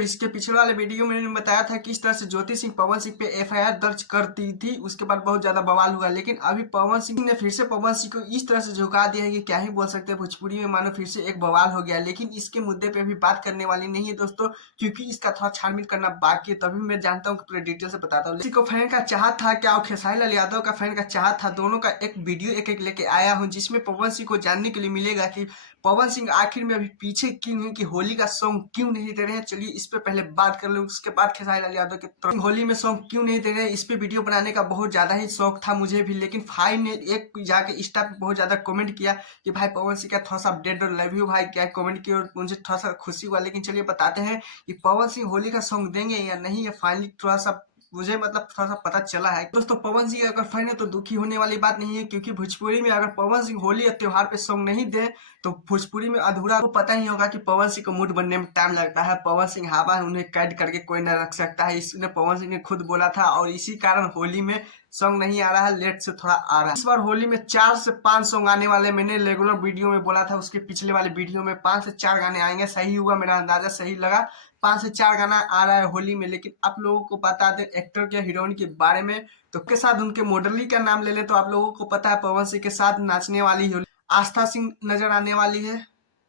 दोस्तों इसके पिछले वाले वीडियो में मैंने बताया था किस तरह से ज्योति सिंह पवन सिंह पे एफआईआर दर्ज कर दी थी, उसके बाद बहुत ज्यादा बवाल हुआ। लेकिन अभी पवन सिंह ने फिर से पवन सिंह को इस तरह से झुका दिया है कि क्या ही बोल सकते हैं, भोजपुरी में मानो फिर से एक बवाल हो गया। लेकिन इसके मुद्दे पे भी बात करने वाली नहीं है दोस्तों, क्योंकि इसका थोड़ा छानबीन करना बाकी है, तभी मैं जानता हूँ कि पूरे डिटेल से बताता हूँ। किसी को फैन का चाहत था क्या और खेसारी लाल यादव का फैन का चाहत था, दोनों का एक वीडियो एक एक लेके आया हूँ, जिसमें पवन सिंह को जानने के लिए मिलेगा कि पवन सिंह आखिर में अभी पीछे क्यों है, कि होली का सॉन्ग क्यों नहीं दे रहे हैं। चलिए इस पे पहले बात कर ले, उसके बाद खेसारी लाल यादव के होली में सॉन्ग क्यों नहीं दे रहे हैं। इस पे वीडियो बनाने का बहुत ज्यादा ही शौक था मुझे भी, लेकिन भाई ने एक जाके इंस्टा पे बहुत ज्यादा कमेंट किया कि भाई पवन सिंह का थोड़ा सा अपडेट और लव यू भाई क्या कमेंट किया, और मुझे थोड़ा सा खुशी हुआ। लेकिन चलिए बताते हैं कि पवन सिंह होली का सॉन्ग देंगे या नहीं, या फाइनली थोड़ा सा मुझे थोड़ा सा पता चला है। दोस्तों पवन सिंह अगर फैन है तो दुखी होने वाली बात नहीं है, क्योंकि भोजपुरी में अगर पवन सिंह होली या त्योहार पे सॉन्ग नहीं दे तो भोजपुरी में अधूरा। को पता ही होगा कि पवन सिंह को मूड बनने में टाइम लगता है। पवन सिंह हवा है, उन्हें कैद करके कोई न रख सकता है, इसने पवन सिंह ने खुद बोला था, और इसी कारण होली में सॉन्ग नहीं आ रहा है, लेट से थोड़ा आ रहा है। इस बार होली में 4 से 5 सॉन्ग आने वाले, मैंने रेगुलर वीडियो में बोला था, उसके पिछले वाले वीडियो में 5 से 4 गाने आएंगे। सही हुआ, मेरा अंदाजा सही लगा, 5 से 4 गाना आ रहा है होली में। लेकिन आप लोगों को बता दें एक्टर के हीरोइन के बारे में, तो के साथ उनके मॉडलिंग का नाम ले ले तो आप लोगों को पता है पवन सिंह के साथ नाचने वाली है आस्था सिंह नजर आने वाली है,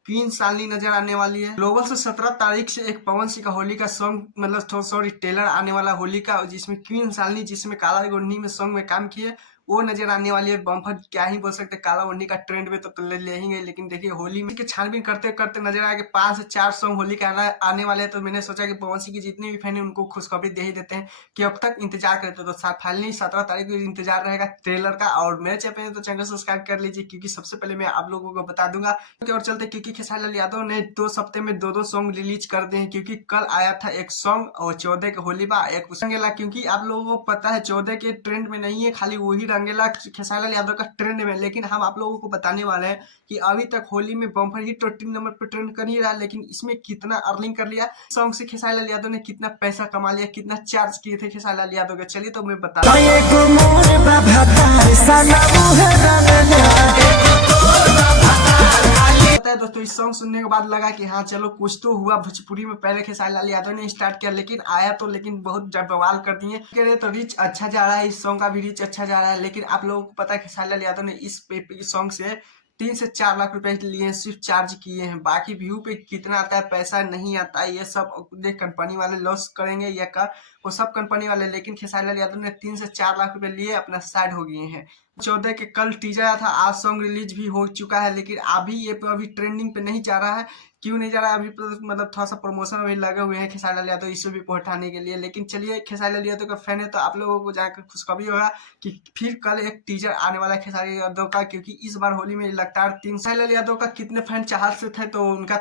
क्वीन सालनी नजर आने वाली है। ग्लोबल से 17 तारीख से एक पवन सिंह का होली का सॉन्ग सॉरी टेलर आने वाला होली का, जिसमें क्वीन सालनी जिसमें काला गोंडी में सॉन्ग में काम किए वो नजर आने वाली है। बम्फर क्या ही बोल सकते, काला ओढ़नी का ट्रेंड में तो ले ही गए। लेकिन देखिए होली में छानबीन करते करते नजर आया कि 5 से 4 सॉन्ग होली का आने वाले हैं, तो मैंने सोचा कि पवन सिंह के जितने भी फैन है उनको खुशखबरी दे ही देते हैं कि अब तक इंतजार करते। तो फाइनली 17 तारीख को इंतजार रहेगा ट्रेलर का। और मेरे चैनल तो चैनल सब्सक्राइब कर लीजिए, क्योंकि सबसे पहले मैं आप लोगों को बता दूंगा। और चलते क्योंकि खेसारी लाल यादव ने 2 हफ्ते में 2 सॉन्ग रिलीज कर दिए हैं, क्योंकि कल आया था एक सॉन्ग और 14 के होली बा एक रंगेला, क्योंकि आप लोगों को पता है 14 के ट्रेंड में नहीं है, खाली वही रंगेला खेसारी लाल यादव का ट्रेंड में। लेकिन हम आप लोगों को बताने वाले हैं कि अभी तक होली में बम्पर हिट 3 नंबर पे ट्रेंड कर ही रहा, लेकिन इसमें कितना अर्निंग कर लिया सॉन्ग से खेसारी लाल यादव ने, कितना पैसा कमा लिया, कितना चार्ज किए थे खेसारी लाल यादव के। चलिए तो मैं बता है दोस्तों, इस सॉन्ग सुनने के बाद लगा कि हाँ चलो कुछ तो हुआ भोजपुरी में। पहले खेसारी लाल यादव ने स्टार्ट किया, लेकिन आया तो लेकिन बहुत जब बवाल कर दिए, कह रहे तो रीच अच्छा जा रहा है, इस सॉन्ग का भी रीच अच्छा जा रहा है। लेकिन आप लोगों को पता है खेसारी लाल यादव ने इस सॉन्ग से 3 से 4 लाख रुपए लिए, सिर्फ चार्ज किए हैं। बाकी व्यू पे कितना आता है पैसा नहीं आता है, ये सब देख कंपनी वाले लॉस करेंगे या का वो सब कंपनी वाले। लेकिन खेसारी लाल यादव ने 3 से 4 लाख रुपए लिए, अपना साइड हो गए हैं। 14 के कल टीजर आया था, आज सॉन्ग रिलीज भी हो चुका है, लेकिन अभी ट्रेंडिंग पे नहीं जा रहा है। क्यों नहीं जा रहा है अभी, थोड़ा सा प्रमोशन अभी लगे हुए हैं खेसारी लाल यादव इसे भी पहुंचाने के लिए। लेकिन चलिए खेसारी लाल यादव का फैन है तो आप लोगों को जाकर खुशखबरी होगा कि फिर कल एक टीजर आने वाला है खेसारी यादव का, क्योंकि इस बार होली में लगातार 3 खेसारी लाल यादव का कितने फैन चाहत से थे, तो उनका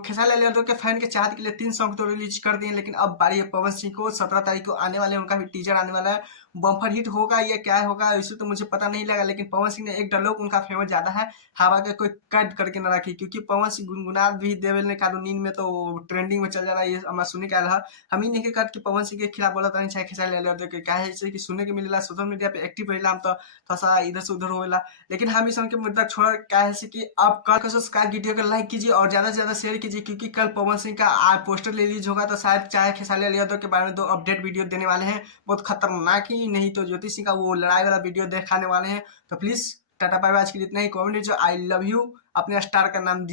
खेसारी लाल यादव के फैन के चाहत के लिए 3 सॉन्ग तो रिलीज कर दिए। लेकिन अब बारी है पवन सिंह को, 17 तारीख को आने वाले उनका भी टीजर आने वाला है। बम्पर हिट होगा या क्या होगा इसे तो मुझे पता नहीं लगा, लेकिन पवन सिंह ने एक डायलॉग उनका फेमस ज्यादा है, हवा के कोई कट करके न रखी, क्योंकि पवन सिंह गुनगुना भी देवे ने कानूनी में तो ट्रेंडिंग में चल जा रहा है। ये मैं सुनने का रहा, हम ही नहीं कट कि पवन सिंह के खिलाफ बोला था चाहे खेसारी लाल यादव के, क्या है कि सुनने के मिलेला सोशल मीडिया पे एक्टिव रहेला, हम तो थोड़ा सा इधर से उधर होवेला। लेकिन हम इस के मुद्दा छोड़ क्या है कि आप कल सब्सक्राइब वीडियो को लाइक कीजिए और ज्यादा से ज्यादा शेयर कीजिए, क्योंकि कल पवन सिंह का पोस्टर रिलीज होगा, तो शायद चाहे खेसारी लाल यादव के बारे में 2 अपडेट वीडियो देने वाले हैं, बहुत खतरनाक ही, नहीं तो ज्योति सिंह का वो लड़ाई वाला वीडियो दिखाने वाले हैं। तो प्लीज टाटा बाय बाय, आज के लिए इतना ही। कमेंट जो आई लव यू अपने स्टार का नाम दीजिए।